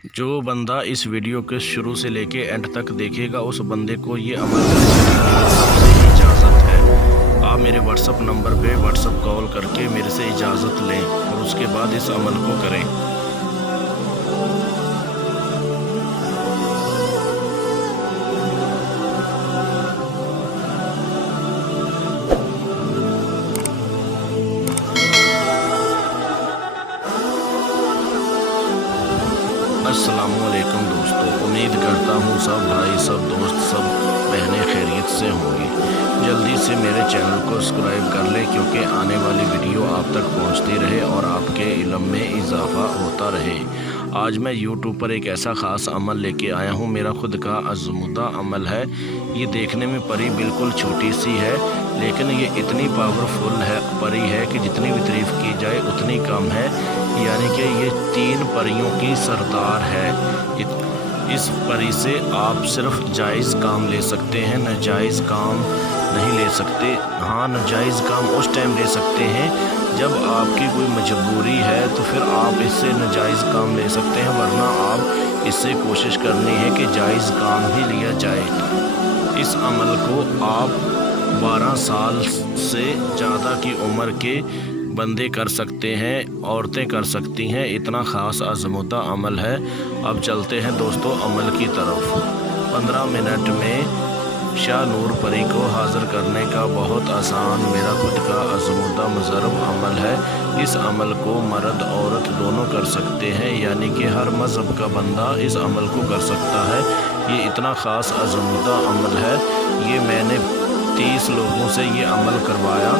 जो बंदा इस वीडियो के शुरू से लेके एंड तक देखेगा उस बंदे को ये अमल करने की इजाज़त है। आप मेरे व्हाट्सअप नंबर पे व्हाट्सअप कॉल करके मेरे से इजाज़त लें और उसके बाद इस अमल को करें। अस्सलामुअलैकुम दोस्तों, उम्मीद करता हूँ सब भाई, सब दोस्त, सब बहनें खैरियत से होंगी। जल्दी से मेरे चैनल को सब्सक्राइब कर लें क्योंकि आने वाली वीडियो आप तक पहुँचती रहे और आपके इल्म में इजाफ़ा होता रहे। आज मैं यूट्यूब पर एक ऐसा ख़ास अमल लेके आया हूँ, मेरा खुद का आज़मूदा अमल है। ये देखने में परी बिल्कुल छोटी सी है, लेकिन ये इतनी पावरफुल है परी है कि जितनी भी तारीफ़ की जाए उतनी कम है। यानी कि ये 3 परियों की सरदार है। इस परी से आप सिर्फ जायज़ काम ले सकते हैं, नाजायज़ काम नहीं ले सकते। हाँ, नाजायज़ काम उस टाइम ले सकते हैं जब आपकी कोई मजबूरी है, तो फिर आप इससे नाजायज़ काम ले सकते हैं, वरना आप इससे कोशिश करनी है कि जायज़ काम ही लिया जाए। इस अमल को आप 12 साल से ज़्यादा की उम्र के बंदे कर सकते हैं, औरतें कर सकती हैं। इतना ख़ास आज़मूदा अमल है। अब चलते हैं दोस्तों अमल की तरफ। 15 मिनट में शाह नूर परी को हाज़िर करने का बहुत आसान मेरा खुद का आज़मूदा मुजरब अमल है। इस अमल को मर्द औरत दोनों कर सकते हैं, यानी कि हर मज़हब का बंदा इस अमल को कर सकता है। ये इतना ख़ास आज़मूदा अमल है। ये मैंने 30 लोगों से ये अमल करवाया,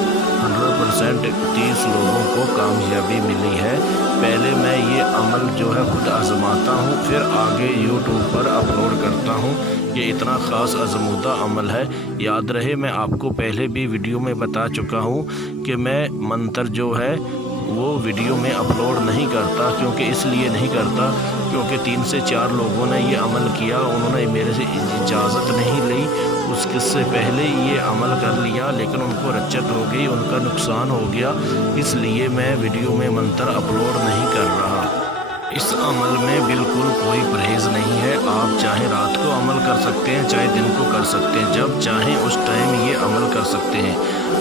100% 30 लोगों को कामयाबी मिली है। पहले मैं ये अमल जो है खुद आजमाता हूँ, फिर आगे यूट्यूब पर अपलोड करता हूँ। ये इतना ख़ास आज़मूदा अमल है। याद रहे, मैं आपको पहले भी वीडियो में बता चुका हूँ कि मैं मंत्र जो है वो वीडियो में अपलोड नहीं करता। क्योंकि इसलिए नहीं करता क्योंकि 3 से 4 लोगों ने ये अमल किया, उन्होंने मेरे से इजाज़त नहीं ली, उससे पहले ये अमल कर लिया, लेकिन उनको रच्चत हो गई, उनका नुकसान हो गया। इसलिए मैं वीडियो में मंत्र अपलोड नहीं कर रहा। इस अमल में बिल्कुल कोई परहेज़ नहीं है। आप चाहे रात को अमल कर सकते हैं, चाहे दिन को कर सकते हैं, जब चाहें उस टाइम ये अमल कर सकते हैं।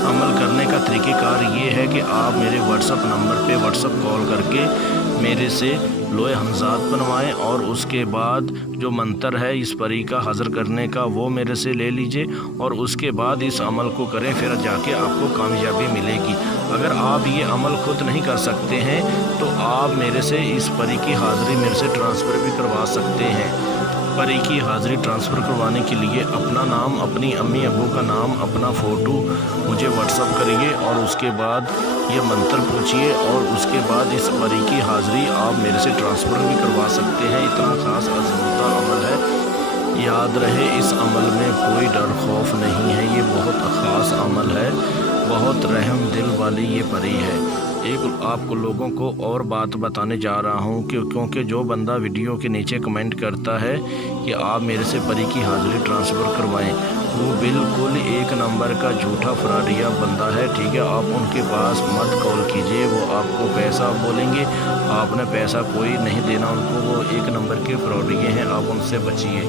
अमल करने का तरीक़ेकार ये है कि आप मेरे व्हाट्सअप नंबर पे व्हाट्सअप कॉल करके मेरे से लोहे हमजात बनवाएं और उसके बाद जो मंत्र है इस परी का हाज़िर करने का वो मेरे से ले लीजिए और उसके बाद इस अमल को करें, फिर जाके आपको कामयाबी मिलेगी। अगर आप ये अमल खुद नहीं कर सकते हैं तो आप मेरे से इस परी की हाज़िरी मेरे से ट्रांसफ़र भी करवा सकते हैं। परी की हाज़िरी ट्रांसफ़र करवाने के लिए अपना नाम, अपनी अम्मी अब्बू का नाम, अपना फ़ोटो मुझे व्हाट्सअप करिए और उसके बाद ये मंत्र पूछिए और उसके बाद इस परी की हाज़िरी आप मेरे से ट्रांसफ़र भी करवा सकते हैं। इतना ख़ास आज़मूदा अमल है। याद रहे, इस अमल में कोई डर खौफ नहीं है। ये बहुत ख़ास अमल है, बहुत रहम दिल वाली ये परी है। एक आपको लोगों को और बात बताने जा रहा हूँ कि क्योंकि जो बंदा वीडियो के नीचे कमेंट करता है कि आप मेरे से परी की हाज़िरी ट्रांसफ़र करवाएं, वो बिल्कुल 1 नंबर का झूठा फ्रॉडिया बंदा है। ठीक है, आप उनके पास मत कॉल कीजिए, वो आपको पैसा बोलेंगे, आपने पैसा कोई नहीं देना उनको, वो 1 नंबर के फ्रॉडिये हैं, आप उनसे बचिए।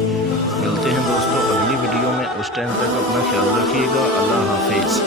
मिलते हैं दोस्तों अगली वीडियो में, उस टाइम तक अपना ख्याल रखिएगा। अल्लाह हाफिज़।